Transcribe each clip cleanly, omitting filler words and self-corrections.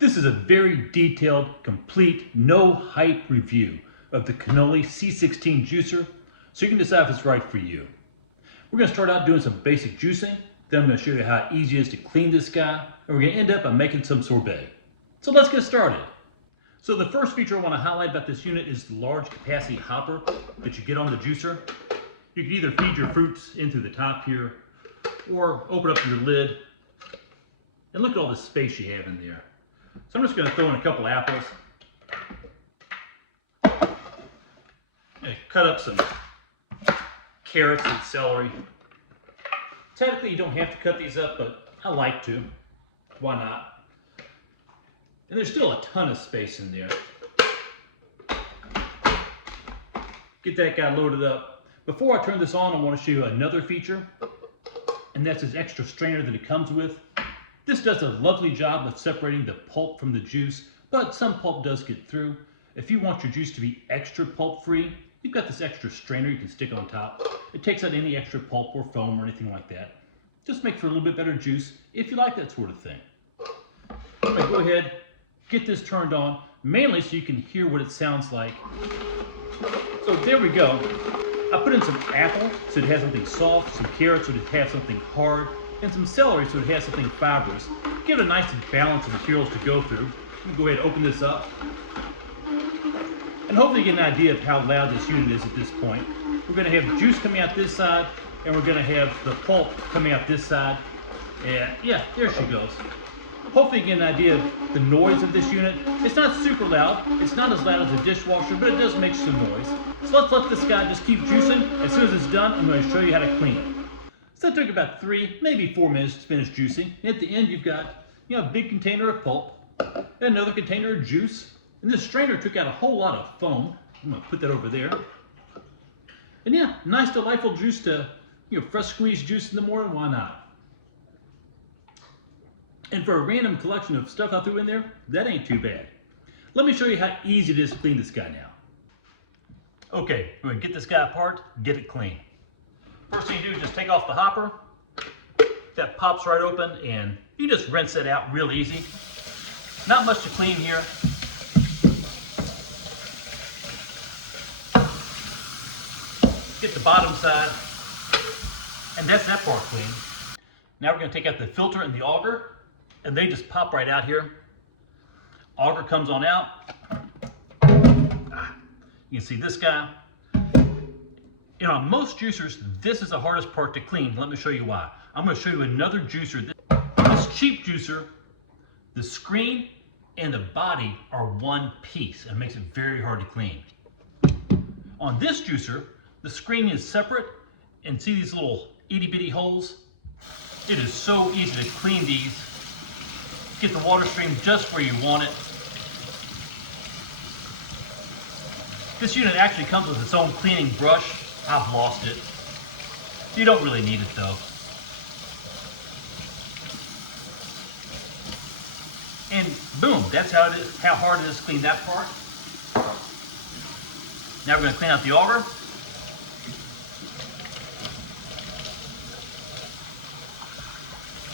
This is a very detailed, complete, no hype review of the Canoly C16 juicer, so you can decide if it's right for you. We're going to start out doing some basic juicing, then I'm going to show you how easy it is to clean this guy, and we're going to end up by making some sorbet. So let's get started. So the first feature I want to highlight about this unit is the large capacity hopper that you get on the juicer. You can either feed your fruits in through the top here, or open up your lid, and look at all the space you have in there. So I'm just going to throw in a couple apples, and cut up some carrots and celery. Technically you don't have to cut these up, but I like to. Why not? And there's still a ton of space in there. Get that guy loaded up. Before I turn this on, I want to show you another feature, and that's this extra strainer that it comes with. This does a lovely job of separating the pulp from the juice, but some pulp does get through. If you want your juice to be extra pulp free, you've got this extra strainer you can stick on top. It takes out any extra pulp or foam or anything like that. Just makes for a little bit better juice if you like that sort of thing. I'm going to go ahead, get this turned on, mainly so you can hear what it sounds like. So there we go. I put in some apple so it has something soft, some carrots so it has something hard, and some celery so it has something fibrous. Give it a nice balance of materials to go through. I'm going to go ahead and open this up. And hopefully you get an idea of how loud this unit is at this point. We're going to have juice coming out this side, and we're going to have the pulp coming out this side. And yeah, there she goes. Hopefully you get an idea of the noise of this unit. It's not super loud. It's not as loud as a dishwasher, but it does make some noise. So let's let this guy just keep juicing. As soon as it's done, I'm going to show you how to clean it. So it took about 3, maybe 4 minutes to finish juicing. And at the end, you've got a big container of pulp, and another container of juice. And this strainer took out a whole lot of foam. I'm going to put that over there. And yeah, nice, delightful juice to, fresh squeezed juice in the morning. Why not? And for a random collection of stuff I threw in there, that ain't too bad. Let me show you how easy it is to clean this guy now. Okay, we're going to get this guy apart, get it clean. First thing you do is just take off the hopper. That pops right open, and you just rinse it out real easy. Not much to clean here. Get the bottom side, and that's that part clean. Now we're going to take out the filter and the auger, and they just pop right out here. Auger comes on out. You can see this guy. On most juicers, this is the hardest part to clean. Let me show you why. I'm going to show you another juicer. This cheap juicer, the screen and the body are one piece, and it makes it very hard to clean. On this juicer, the screen is separate, and see these little itty bitty holes? It is so easy to clean these. Get the water stream just where you want it. This unit actually comes with its own cleaning brush. I've lost it. You don't really need it though. And boom, that's how hard it is to clean that part. Now we're going to clean out the auger.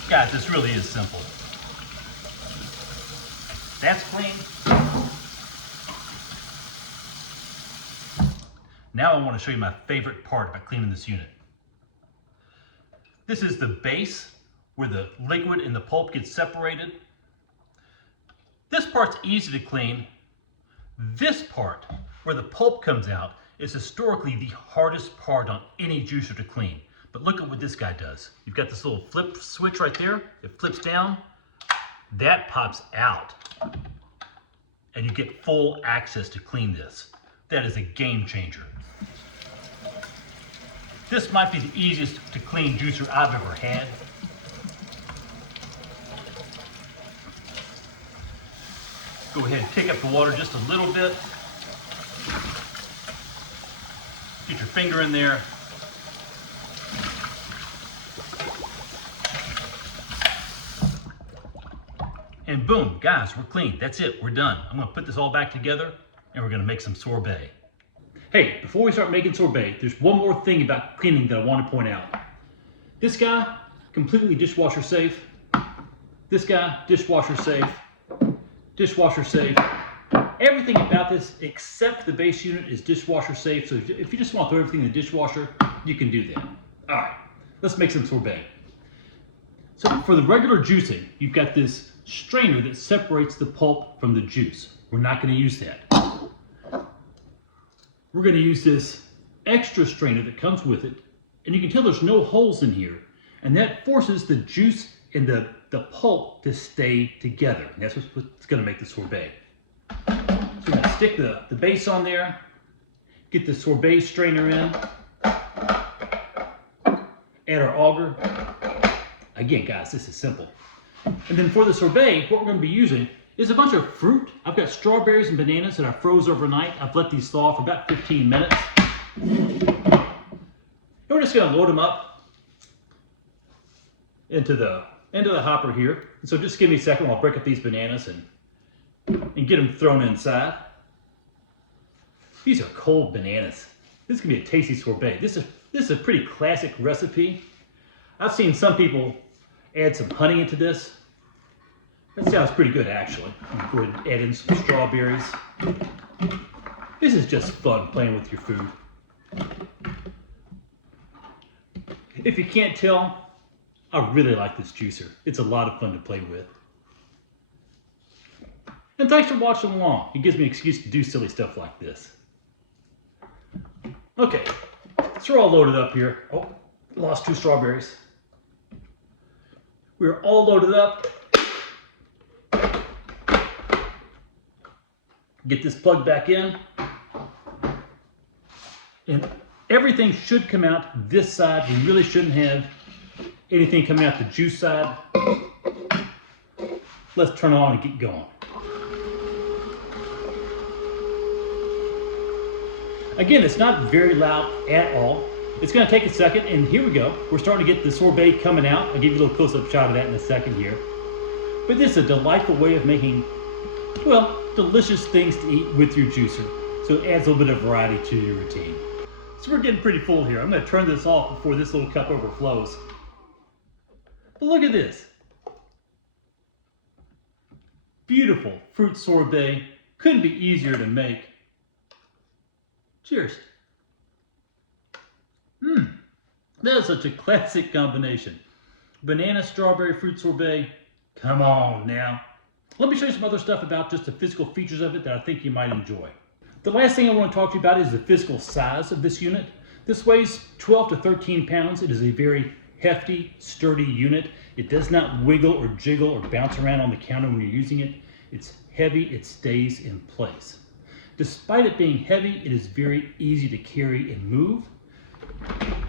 Guys, this really is simple. That's clean. Now I want to show you my favorite part about cleaning this unit. This is the base where the liquid and the pulp get separated. This part's easy to clean. This part, where the pulp comes out, is historically the hardest part on any juicer to clean. But look at what this guy does. You've got this little flip switch right there. It flips down. That pops out. And you get full access to clean this. That is a game changer. This might be the easiest to clean juicer I've ever had. Go ahead and kick up the water just a little bit. Get your finger in there. And boom, guys, we're clean. That's it, we're done. I'm gonna put this all back together and we're gonna make some sorbet. Hey, before we start making sorbet, there's one more thing about cleaning that I want to point out. This guy, completely dishwasher safe. This guy, dishwasher safe. dishwasher safe. Everything about this except the base unit is dishwasher safe. So if you just want to throw everything in the dishwasher, you can do that. All right, let's make some sorbet. So for the regular juicing, you've got this strainer that separates the pulp from the juice. We're not going to use that. We're going to use this extra strainer that comes with it. And you can tell there's no holes in here. And that forces the juice and the pulp to stay together. And that's what's going to make the sorbet. So we're going to stick the base on there, get the sorbet strainer in, add our auger. Again, guys, this is simple. And then for the sorbet, what we're going to be using is a bunch of fruit. I've got strawberries and bananas that I froze overnight. I've let these thaw for about 15 minutes. And we're just going to load them up into the hopper here. And so just give me a second while I'll break up these bananas and get them thrown inside. These are cold bananas. This can be a tasty sorbet. This is a pretty classic recipe. I've seen some people add some honey into this. That sounds pretty good, actually. I'm going to go ahead and add in some strawberries. This is just fun playing with your food. If you can't tell, I really like this juicer. It's a lot of fun to play with. And thanks for watching along. It gives me an excuse to do silly stuff like this. Okay, so we're all loaded up here. Oh, lost 2 strawberries. We're all loaded up. Get this plugged back in. And everything should come out this side. We really shouldn't have anything coming out the juice side. Let's turn it on and get going. Again, it's not very loud at all. It's going to take a second, and here we go. We're starting to get the sorbet coming out. I'll give you a little close-up shot of that in a second here. But this is a delightful way of making, well, delicious things to eat with your juicer. So it adds a little bit of variety to your routine. So we're getting pretty full here. I'm going to turn this off before this little cup overflows. But look at this. Beautiful fruit sorbet. Couldn't be easier to make. Cheers. That is such a classic combination. Banana, strawberry, fruit sorbet. Come on now. Let me show you some other stuff about just the physical features of it that I think you might enjoy. The last thing I want to talk to you about is the physical size of this unit. This weighs 12 to 13 pounds. It is a very hefty, sturdy unit. It does not wiggle or jiggle or bounce around on the counter when you're using it. It's heavy, it stays in place. Despite it being heavy, it is very easy to carry and move.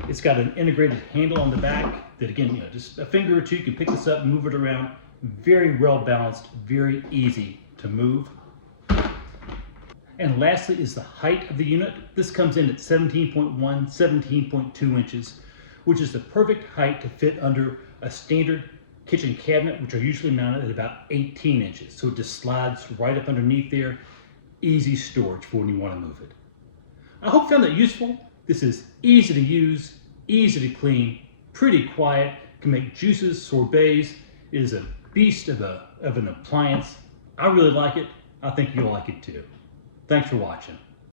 It's got an integrated handle on the back that, again, just a finger or two, you can pick this up and move it around. Very well balanced, very easy to move. And lastly is the height of the unit. This comes in at 17.1, 17.2 inches, which is the perfect height to fit under a standard kitchen cabinet, which are usually mounted at about 18 inches. So it just slides right up underneath there. Easy storage for when you want to move it. I hope you found that useful. This is easy to use, easy to clean, pretty quiet, can make juices, sorbets. It is a beast of an appliance. I really like it. I think you'll like it too. Thanks for watching.